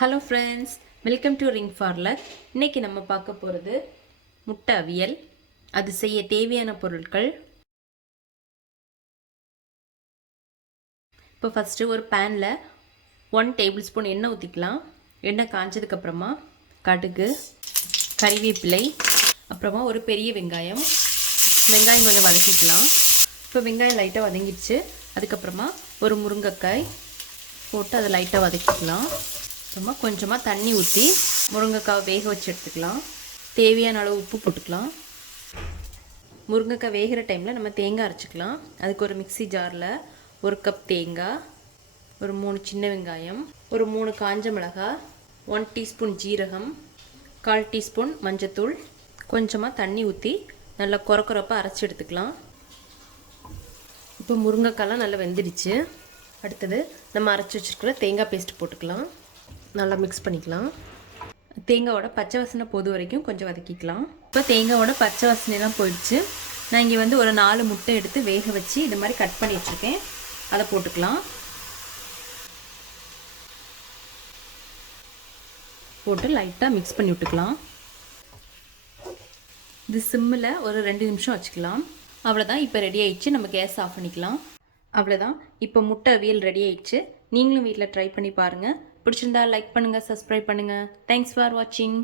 Hello friends, welcome to ring for luck. இன்றைக்கி நம்ம பார்க்க போகிறது முட்டை அவியல். அது செய்ய தேவையான பொருட்கள். இப்போ ஃபஸ்ட்டு ஒரு பேனில் 1 டேபிள் ஸ்பூன் எண்ணெய் ஊற்றிக்கலாம். எண்ணெய் காய்ச்சதுக்கப்புறமா கடுகு, கறிவேப்பிலை, அப்புறமா ஒரு பெரிய வெங்காயம் கொஞ்சம் வதக்கிக்கலாம். இப்போ வெங்காயம் லைட்டாக வதங்கிடுச்சு. அதுக்கப்புறமா ஒரு முருங்கைக்காய் போட்டு அதை லைட்டாக வதக்கிக்கலாம். அப்புறமா கொஞ்சமாக தண்ணி ஊற்றி முருங்கைக்காய் வேக வச்சு எடுத்துக்கலாம். தேவையான அளவு உப்பு போட்டுக்கலாம். முருங்கைக்காய் வேகிற டைமில் நம்ம தேங்காய் அரைச்சிக்கலாம். அதுக்கு ஒரு மிக்சி ஜாரில் 1 கப் தேங்காய், ஒரு 3 சின்ன வெங்காயம், ஒரு 3 காஞ்ச மிளகாய், 1 டீஸ்பூன் ஜீரகம், 1/4 டீஸ்பூன் மஞ்சத்தூள், கொஞ்சமாக தண்ணி ஊற்றி நல்லா கொரப்பாக அரைச்சி எடுத்துக்கலாம். இப்போ முருங்கைக்காய்லாம் நல்லா வெந்துடுச்சு. அடுத்தது நம்ம அரைச்சி வச்சுருக்கிற தேங்காய் பேஸ்ட் போட்டுக்கலாம். நல்லா மிக்ஸ் பண்ணிக்கலாம். தேங்காயோட பச்சை வாசனை போது வரைக்கும் கொஞ்சம் வதக்கிக்கலாம். இப்போ தேங்காயோட பச்சை வாசனைலாம் போயிடுச்சு. நான் இங்கே ஒரு 4 முட்டை எடுத்து வேக வச்சு இது மாதிரி கட் பண்ணி வச்சுருக்கேன். அதை போட்டுக்கலாம். போட்டு லைட்டாக மிக்ஸ் பண்ணி விட்டுக்கலாம். இது சிம்மில் ஒரு 2 நிமிஷம் வச்சுக்கலாம். அவ்வளோதான். இப்போ ரெடி ஆயிடுச்சு. நம்ம கேஸ் ஆஃப் பண்ணிக்கலாம். அவ்வளோதான். இப்போ முட்டை அவியல் ரெடி ஆயிடுச்சு. நீங்களும் வீட்டில் ட்ரை பண்ணி பாருங்கள். பிடிச்சிருந்தா லைக் பண்ணுங்கள், சப்ஸ்கிரைப் பண்ணுங்கள். தேங்க்ஸ் ஃபார் வாட்சிங்.